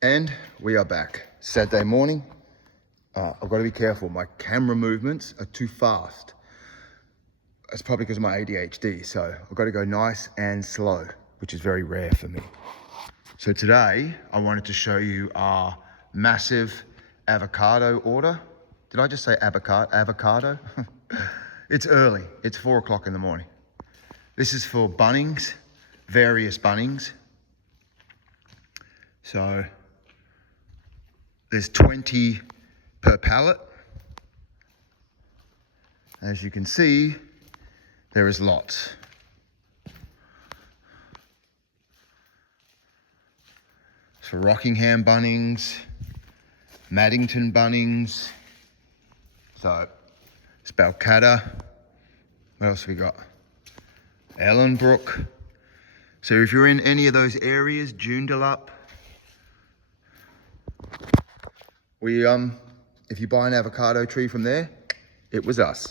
And we are back. Saturday morning. I've got to be careful. My camera movements are too fast. It's probably because of my ADHD. So I've got to go nice and slow, which is very rare for me. So today I wanted to show you our massive avocado order. Did I just say avocado? It's early. It's 4 o'clock in the morning. This is for Bunnings, various Bunnings. So there's 20 per pallet. As you can see, there is lots. It's for Rockingham Bunnings, Maddington Bunnings. So it's Balcatta. What else have we got? Ellenbrook. So if you're in any of those areas, Joondalup, if you buy an avocado tree from there, it was us.